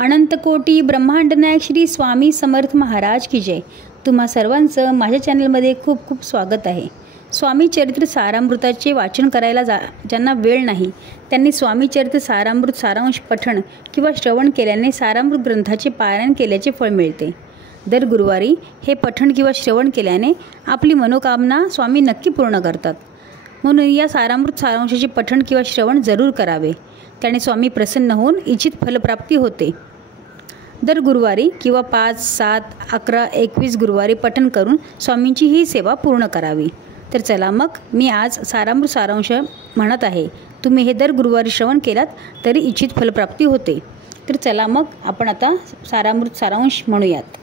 अनंतकोटी ब्रह्मांड नायक श्री स्वामी समर्थ महाराज की जय. तुम्हा सर्वांचं माझ्या चॅनलमध्ये खूप खूप स्वागत आहे. स्वामी चरित्र सारामृताचे वाचन करायला ज्यांना वेळ नाही त्यांनी स्वामी चरित्र सारामृत सारांश पठण किंवा श्रवण केल्याने सारामृत ग्रंथाचे पारायण केल्याचे फळ मिळते. दर गुरुवारी हे पठण किंवा श्रवण केल्याने आपली मनोकामना स्वामी नक्की पूर्ण करतात. म्हणून या सारामृत सारांशाचे पठण किंवा श्रवण जरूर करावे. त्याने स्वामी प्रसन्न होऊन इच्छित फलप्राप्ती होते. दर गुरुवारी किंवा 5, 7, 11, 21 गुरुवारी पठण करून स्वामींची ही सेवा पूर्ण करावी. तर चला मग मी आज सारामृत सारांश म्हणत आहे. तुम्ही हे दर गुरुवारी श्रवण केलात तरी इच्छित फलप्राप्ती होते. तर चला मग आपण आता सारामृत सारांश म्हणूयात.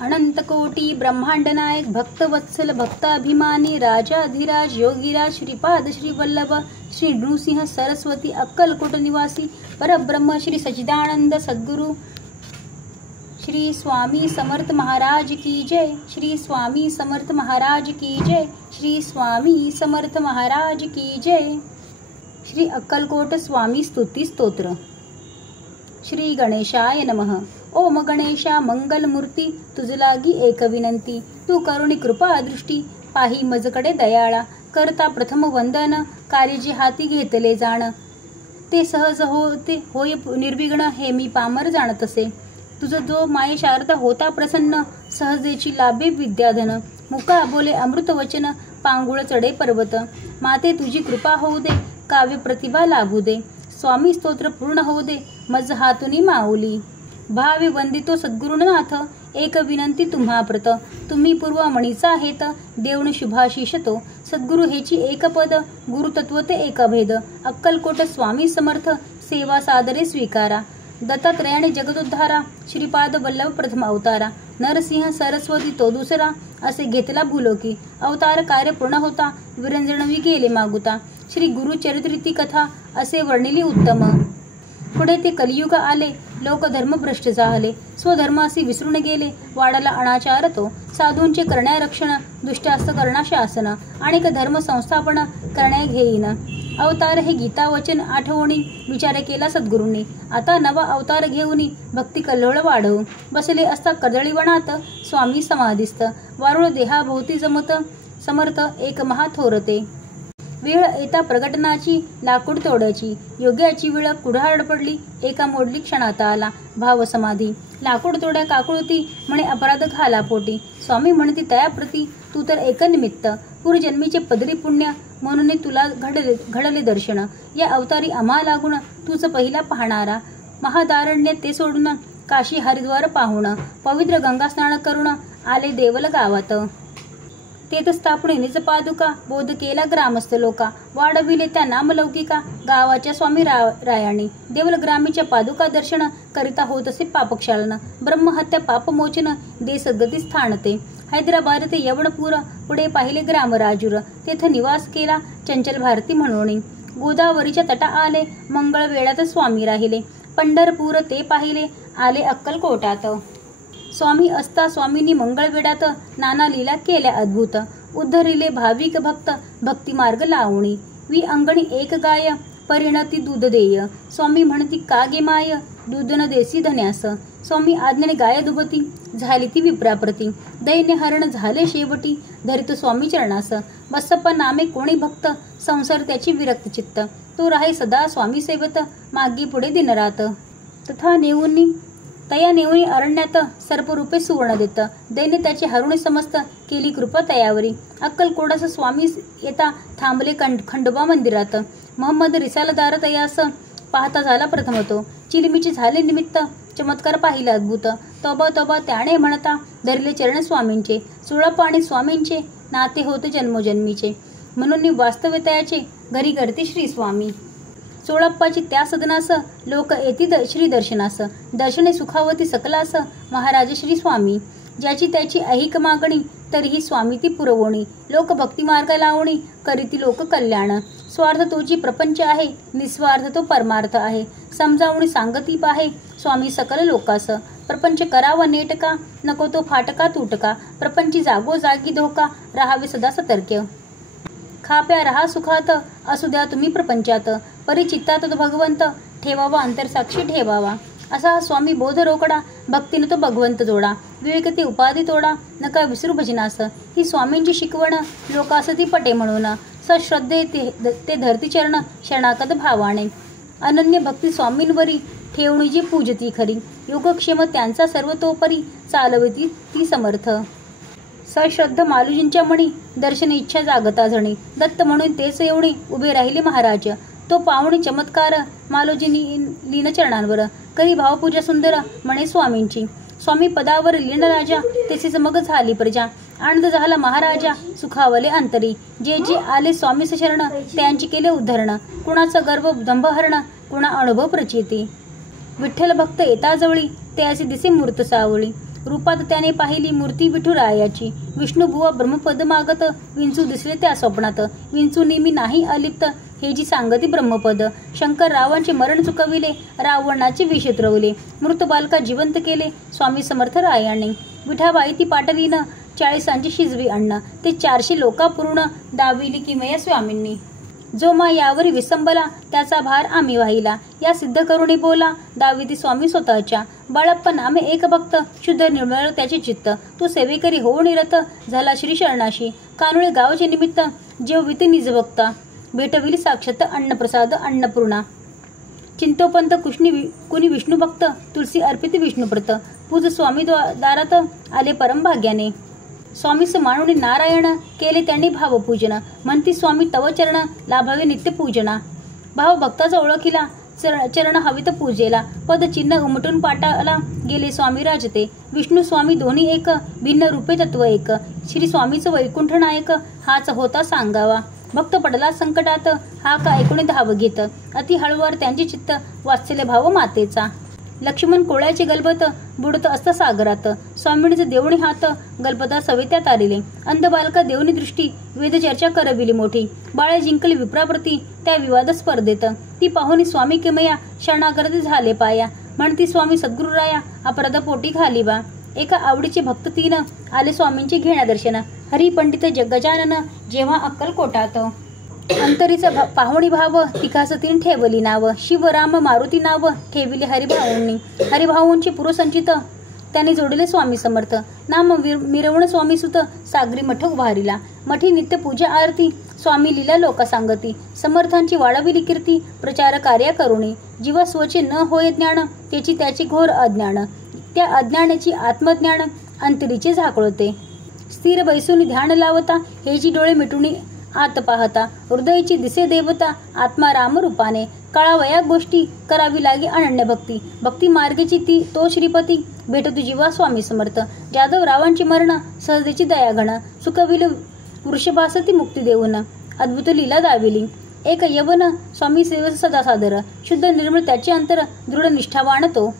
अनंतकोटी ब्रह्मांड नायक भक्तवत्सल भक्ताभिमानी राजाधिराज योगीराज श्रीपाद श्री वल्लभ श्री नृसिंह सरस्वती अक्कलकोट निवासी परब्रह्म श्री सच्चिदानंद सद्गुरु श्री स्वामी समर्थ महाराज की जय. श्री स्वामी समर्थ महाराज की जय. श्री स्वामी समर्थ महाराज की जय. श्री अक्कलकोट स्वामी स्तुती स्तोत्र. श्री गणेशाय नमः. ओम गणेशा मंगलमूर्ती तुझलागी एक विनंती. तू करुणी कृपा दृष्टी पाही मजकडे दयाळा. करता प्रथम वंदन कार्य जे हाती घेतले जाण. ते सहज होते होय निर्विघ्न हे मी पामर जाणत असे. तुझं जो माये शारदा होता प्रसन्न सहजेची लाभे विद्याधन. मुका बोले अमृत वचन पांगुळ चढे पर्वत. माते तुझी कृपा होऊ दे काव्य प्रतिभा लाभू दे. स्वामी स्तोत्र पूर्ण होऊ दे मज हातुनी माऊली. भावे वंदितो सद्गुरुनाथ एक विनंती तुम्हा प्रत. तुम्ही पूर्वमणीचा हेत देऊन शुभाशिष तो. सद्गुरु हेची एक पद गुरुतत्व ते एक भेद. अक्कलकोट स्वामी समर्थ सेवा सादरे स्वीकारा. दत्तात्रयाने जगदोद्धारा श्रीपाद वल्लभ प्रथम अवतारा. नरसिंह सरस्वती तो दुसरा असे घेतला भूलोकी. अवतार कार्य पूर्ण होता विरंजणवी गेले मागुता. श्री गुरु चरित्रीती कथा असे वर्णिली उत्तम. पुढे ते कलियुग आले लोक धर्म भ्रष्ट झाले. स्वधर्मासी विसरून गेले वाडाला अनाचार तो. साधूंचे करण्या रक्षण दुष्टास्त करणा शासन. अनेक धर्म संस्थापन करण्या घेईन. अवतार हे गीता वचन आठवणी विचार केला सद्गुरूंनी. आता नवा अवतार घेऊनी भक्ती कल्लोळ वाढवू. बसले असता कर्दळीवनात स्वामी समाधिस्थ. वारुळ देहाभोवती जमत समर्थ एक महाथोरते. वेळ येता प्रगटनाची लाकूड तोडायची. योग्याची वेळ कुऱ्हाड पडली एका मोडली क्षणात आला भाव समाधी. लाकूड तोड्या काकुळती म्हणे अपराध घाला पोटी. स्वामी म्हणती तयाप्रती तू तर एक निमित्त. पूर्वजन्मीचे पदरी पुण्य म्हणून तुला घडले दर्शन. या अवतारी आम्हा लागून तूच पहिला पाहणारा. महादारण्य ते सोडून काशी हरिद्वार पाहून. पवित्र गंगा स्नान करून आले देवल गावात. तेथ स्थापणे निज पादुका बोध केला ग्रामस्थ लोका. वाढविले त्या नामलौकिका गावाच्या स्वामी रायाने. देवल ग्रामीच्या पादुका दर्शन करिता होत असे पापक्षालन. ब्रह्महत्या पापमोचन दे सद्गती स्थानते. हैदराबाद ते यवनपूर पुढे पाहिले ग्रामराजूर. तेथ निवास केला चंचल भारती म्हणून. गोदावरीच्या तटा आले मंगळ वेळात स्वामी राहिले. पंढरपूर ते पाहिले आले अक्कलकोटात. स्वामी असता स्वामींनी मंगळवेढात नाना लीला केल्या अद्भुत. उद्धरिले भाविक भक्त भक्ती मार्ग लावणी. वि अंगणी एक गाय परिणती दूध देय. स्वामी म्हणती का गे माय दूध न देसी धन्यास. स्वामी आज्ञेने गाय दुभती झाली ती विप्राप्रती. दैन्य हरण झाले शेवटी धरित स्वामी चरणास. बसप्पा नामे कोणी भक्त संसार त्याची विरक्त चित्त. तो राहे सदा स्वामी सेवत मागे पुढे दिनरात. तथा नेऊनी तया नेऊनी अरण्यात सर्परूपे सुवर्ण देत. दैन्य त्याची हरुणी समस्त केली कृपा तयावरी. अक्कलकोटास स्वामी येता थांबले खंडोबा मंदिरात. महम्मद रिसालदार तयास पाहता झाला प्रथम तो. चिलिमीचे झाले निमित्त चमत्कार पाहिला अद्भुत. तोबा तोबा त्याने म्हणता धरले चरण स्वामींचे. सुळप आणि स्वामींचे नाते होते जन्मोजन्मीचे. म्हणून वास्तव्यतयाचे घरी करते श्री स्वामी. सोळप्पाची त्या सदनास लोक येती श्री दर्शनास. दर्शने सुखावती सकलास महाराज श्री स्वामी. ज्याची त्याची ऐहिक मागणी तरीही स्वामी ती पुरवणी. लोक भक्ती मार्ग लावणी करीती लोक कल्याण. स्वार्थ तोची प्रपंच आहे निस्वार्थ तो परमार्थ आहे. समजावणी सांगती पाहे स्वामी सकल लोकास. प्रपंच करावा नेटका नको तो फाटका तुटका. प्रपंची जागोजागी धोका राहावे सदा सतर्क. खाप्या रहा सुखात असू द्या तुम्ही प्रपंचात. परिचित्तात तो भगवंत ठेवावा अंतरसाक्षी ठेवावा. असा हा स्वामी बोध रोकडा, भक्तीनं तो भगवंत जोडा, विवेक ते उपाधी तोडा, नका विसरू भजनास. ही स्वामींची शिकवण, लोकास ती पटे म्हणून, सश्रद्धे ते धरती चरण, शरणागत भावाने. अनन्य भक्ती स्वामींवरी, ठेवणी जी पूजती खरी, योगक्षेम त्यांचा सर्वतोपरी, चालवती ती समर्थ. सश्रद्ध मालुजींच्या मणी, दर्शन इच्छा जागता जणी, दत्त म्हणून तेच येऊणी, उभे राहिले महाराज. तो पावणी चमत्कार, मालोजींनी लीन चरणांवर, करी भावपूजा सुंदर, म्हणे स्वामींची. स्वामी पदावर लीन राजा, तेचीच मग झाली प्रजा, आनंद झाला महाराजा, सुखावले अंतरी. जे जे आले स्वामीस शरण, त्यांची केले उद्धरण, कुणाचा गर्भ दंभहरण, कुणा अनुभव प्रचिती. विठ्ठल भक्त येता जवळी, ते असे दिसे मूर्त सावळी, रूपात त्याने पाहिली मूर्ती विठुरायाची. विष्णुबुवा ब्रह्मपद मागत, विंचू दिसले त्या स्वप्नात, विंचू नेहमी नाही अलिप्त, हे जी सांगती ब्रह्मपद. शंकर रावांचे मरण चुकविले, रावणाचे विष उतरवले, मृत बालका जिवंत केले, स्वामी समर्थ रायाने. विठाबाई ती पाटलीन, 40 शिजवी अन्न, ते 400 लोकापूर्ण, दाविली किमया स्वामींनी. जो मा यावरी विसंबला, त्याचा भार आम्ही वाहिला, या सिद्ध करुणी बोला, दाविती स्वामी स्वतःच्या. बाळप्पा नामे एक भक्त, शुद्ध निर्मळ त्याचे चित्त, तो सेवेकरी होऊ निरत, झाला श्री शरणाशी. कानुळे गावचे निमित्त, जेव विती निज भक्ता, भेटविली साक्षात अन्नप्रसाद अन्नपूर्णा. चिंतोपंत कुणी विष्णू भक्त, तुलसी अर्पित विष्णुप्रत, पूज स्वामी दारात, आले परम भाग्याने. स्वामीस मानुनी नारायण, केले त्यांनी भावपूजन, म्हणती स्वामी तव चरण, लाभावे नित्य पूजना. भाव भक्ताचा ओळखीला, चरण हवित पूजेला, पद चिन्ह उमटून पाटाला, गेले स्वामी राजते. विष्णू स्वामी दोन्ही एक, भिन्न रूपे तत्व एक, श्री स्वामीच वैकुंठ नायक, हाच होता सांगावा. भक्त पडला संकटात, हा का ऐकून धाव घेत, अति हळूवार त्यांचे चित्त, वात्सल्य भाव मातेचा. लक्ष्मण कोळ्याचे गलबत, बुडत असत सागरात, स्वामींचे देवणी हात, गलबता सवेत्या तारिले. अंध बालका देवणी दृष्टी, वेद चर्चा करविली मोठी, बाळे जिंकली विप्राप्रती, त्या विवाद स्पर्धेत. ती पाहुनी स्वामी किमया, शरणागत झाले पाया, म्हणती स्वामी सद्गुरुराया, अपराध पोटी घाली बा. एका आवडीचे भक्त तीन, आले स्वामींचे घेण्या दर्शन, हरिपंडित गजानन, जेव्हा अक्कलकोटात. अंतरीचा पाहुणी भाव, तिघास तीन ठेवली नाव, शिव राम मारुती नाव, ठेविले हरिभाऊंनी. हरिभाऊंचे पूर्वसंचित, त्यांनी जोडले स्वामी समर्थ, नाम मिरवण स्वामी सुत, सागरी मठ उभारिला. मठी नित्य पूजा आरती, स्वामी लीला लोका सांगती, समर्थांची वाढविली कीर्ती, प्रचार कार्य करुणी. जीवा स्वचे न होय ज्ञान, त्याचे घोर अज्ञान, त्या अज्ञानाची आत्मज्ञान, अंतरीचे झाकळते. स्थिर बैसून ध्यान लावता, हे जी डोळे मिटुनी आत पाहता, हृदयाची दिसे देवता, आत्मा राम रूपाने. कळावया गोष्टी, करावी लागे अनन्य भक्ती, भक्ती मार्गाची ती तो श्रीपती, भेटतो जीवा स्वामी समर्थ. जाधव रावांची मरण, सहजेची दयाघण, सुखविल वृषभासती मुक्ती देऊन, अद्भुत लीला दाविली. एक यवन, स्वामी सेवस सदा सादर, शुद्ध निर्मळ त्याचे अंतर, दृढ निष्ठावान तो.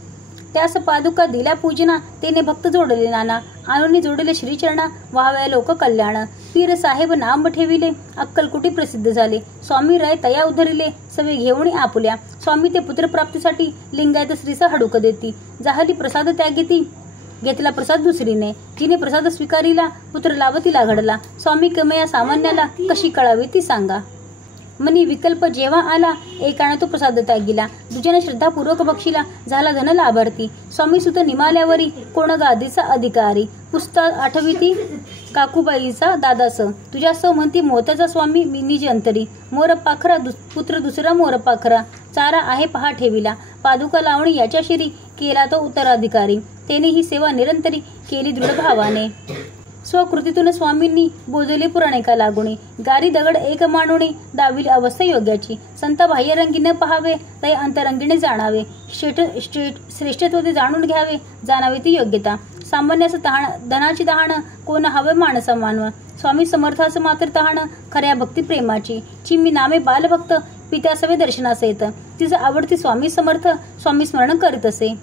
त्यास पादुका दिल्या पूजना, तेने भक्त जोडले नाना, आणून जोडले श्रीचरणा, व्हाव्या लोक कल्याण. पीर साहेब नाम ठेविले, अक्कलकोटी प्रसिद्ध झाले, स्वामी राय तया उधरिले, सवे घेऊन आपुल्या. स्वामी ते पुत्रप्राप्तीसाठी, लिंगायत स्त्रीचा हडूक देती, जाहली प्रसाद त्यागेती, घेतला प्रसाद दुसरीने, जिने प्रसाद स्वीकारिला, पुत्र लावतीला घडला. स्वामी कमया सामान्याला, कशी कळावी ती सांगा. मनी विकल्प जेव्हा आला, एकाने तो प्रसाद त्यागिला, दुजाने श्रद्धापूर्वक बक्षिला, झाला धन लाभार्थी. स्वामी सुत निमाल्यावरी, कोण गादीचा अधिकारी, पुस्ता आठविती काकूबाईचा दादास, तुझ्यास म्हणती मोत्याचा स्वामी निज अंतरी. मोर पाखरा पुत्र दुसरा मोर पाखरा, चारा आहे पहा ठेविला, पादुका लावणी याच्या शिरी, केला तो उत्तराधिकारी. त्याने ही सेवा निरंतरी, केली दृढ भावाने. स्वकृतीतून स्वामींनी बोधले पुराणिका लागुणी, गारी दगड एक मानुणे, दाविली अवस्था योग्याची. संत बाह्यरंगी न पहावे, तय अंतरंगीने जाणावे, श्रेष्ठत्व ते जाणून घ्यावे, जाणावे ती योग्यता. सामान्यास धनाची तहान, कोण हवे माणसा मानव, स्वामी समर्थास मात्र तहान, खऱ्या भक्ती प्रेमाची. चिमी नामे बालभक्त, पित्या सवे दर्शनास येत, तिचं आवडती स्वामी समर्थ, स्वामी स्मरण करीत असे.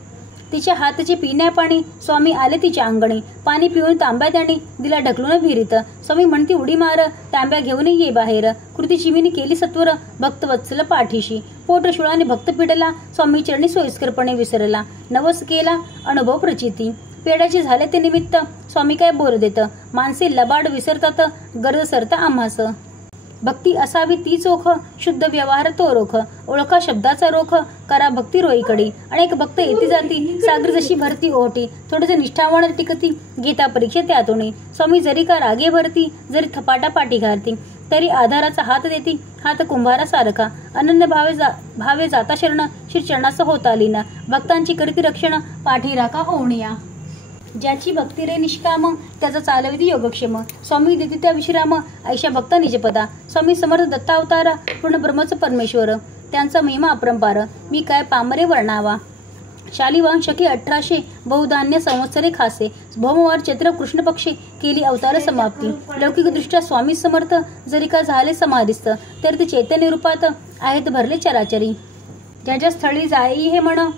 तिच्या हातचे पिण्या पाणी, स्वामी आले तिच्या अंगणी, पाणी पिऊन तांब्या त्याने दिला ढकलून विहिरीत. स्वामी म्हणती उडी मार, तांब्या घेऊन ये बाहेर, कृती चिमीने केली सत्वर, भक्त वत्सल पाठीशी. पोट शुळाने भक्त पिडला, स्वामी चरणी सोयीस्करपणे विसरला, नवस केला अनुभव प्रचिती. पेड्याचे झाले ते निमित्त, स्वामी काय बोल देत, माणसे लबाड विसरतात, गरज सरता आम्हास. भक्ती असावी तीच ओख, शुद्ध व्यवहार तो रोख, ओळखा शब्दाचा रोख, करा भक्ती रोईकडे. अनेक भक्त येती जाती, सागर जशी भरती ओहोटी, थोडेसे निष्ठावान टिकती, घेता परीक्षा त्यातून. स्वामी जरी का रागे भरती, जरी थपाटा पाठी घालती, तरी आधाराचा हात देती, हात कुंभारा सारखा. अनन्य भावे जाता शरण, श्री चरणास होता लीन, भक्तांची करीती रक्षण, पाठी राखा होऊनिया. ज्याची भक्ती रे निष्काम, त्याचा चालविती योगक्षेम, स्वामी देती त्या विश्राम, ऐशा भक्त निजपदा. स्वामी समर्थ दत्तावतार, पूर्ण ब्रह्मच परमेश्वर, त्यांचा महिमा अपरंपार, मी काय पामरे वर्णावा. शालिवाहन शके 1800, बहुधान्य संवत्सरे खासे, भौमवार चैत्र कृष्ण पक्षे, केली अवतार समाप्ती. लौकिक दृष्ट्या स्वामी समर्थ, जरी का झाले समाधिस्थ, तर ते चैतन्य रूपात आहेत भरले चराचरी. ज्या स्थळी जाई हे म्हण,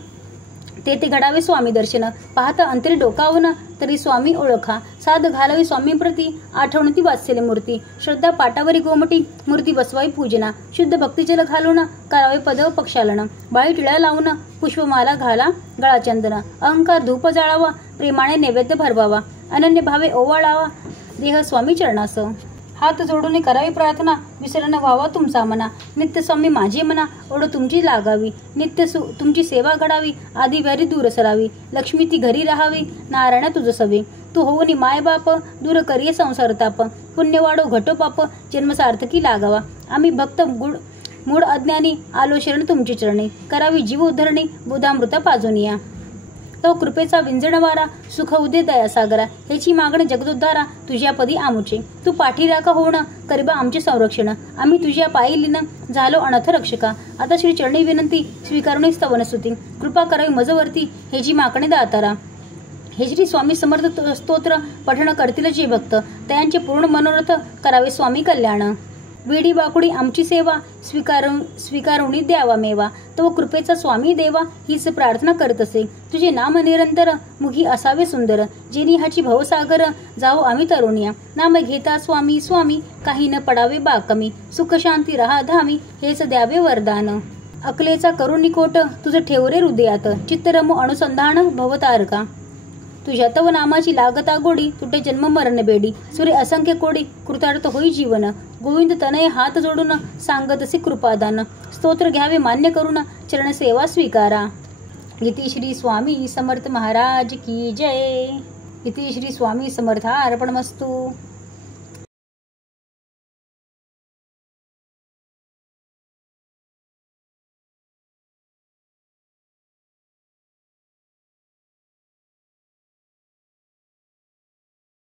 ते घडावे स्वामी दर्शन, पाहता अंतरी डोकावन, तरी स्वामी ओळखा. साध घालावी स्वामी प्रती, आठवणती वात्सल्य मूर्ती, श्रद्धा पाटावरी गोमटी, मूर्ती बसवाई पूजना. शुद्ध भक्तिजल घालून, करावे पदव पक्षालन, बाळी टिळा लावून, पुष्पमाला घाला गळाचंदन. अहंकार धूप जाळावा, प्रेमाने नैवेद्य भरवावा, अनन्य भावे ओवाळावा देह स्वामी चरणास. हात जोडून करावी प्रार्थना, विसरण व्हावा तुमचा मना. नित्य स्वामी माझी मना, ओढ तुमची लागावी, नित्य तुमची सेवा घडावी, आधी व्यारी दूर सरावी. लक्ष्मी ती घरी राहावी, नारायण तुझ सवे, तू होऊनी माय बाप, दूर करिये संसार ताप. पुण्य वाढो घटो पाप, जन्म सार्थकी लागावा. आम्ही भक्त मूळ अज्ञानी, आलो शरण तुमची चरणी, करावी जीव उद्धरणी, बोधामृता पाजोनिया. तो कृपेचा विंजण वारा, सुख उदे दया सागरा, ह्याची मागणी जगदोद्धारा, तुझ्या पदी आमुचे. तू पाठी राखा होणं, करिबा आमचे संरक्षण, आम्ही तुझ्या पायी लीन, झालो अनाथ रक्षका. आता श्री चरणी विनंती, स्वीकारुणी स्तवनस्तुती, कृपा करावी मजवरती, ह्याची मागणी दातारा. हे श्री स्वामी समर्थ स्तोत्र पठण करतील जे भक्त, त्यांचे पूर्ण मनोरथ करावे स्वामी कल्याण. वेडी बाकुडी आमची सेवा, स्वीकारुणी द्यावा मेवा, तो कृपेचा स्वामी देवा, हीच प्रार्थना करत असे. तुझे नाम निरंतर, मुखी असावे सुंदर, जेनी हाची भवसागर, जावो आम्ही तरुणिया. नाम घेता स्वामी स्वामी, काही न पडावे बाकमी, सुख शांती राहा धामी, हेच द्यावे वरदान. अकलेचा करू निकोट, तुझं ठेवरे हृदयात, चित्तरमो अनुसंधान भवतारका. तुझ्या तव नामाची लागता गोडी, तुटे जन्म मरण बेडी, सुरे असंख्य कोडी, कृतार्थ होई जीवन. गोविंद तनय हात जोडून, सांगतसे कृपादान, स्तोत्र घ्यावे मान्य करून, चरण सेवा स्वीकारा. इति श्री स्वामी समर्थ महाराज की जय. इति श्री स्वामी समर्थार्पणमस्तु.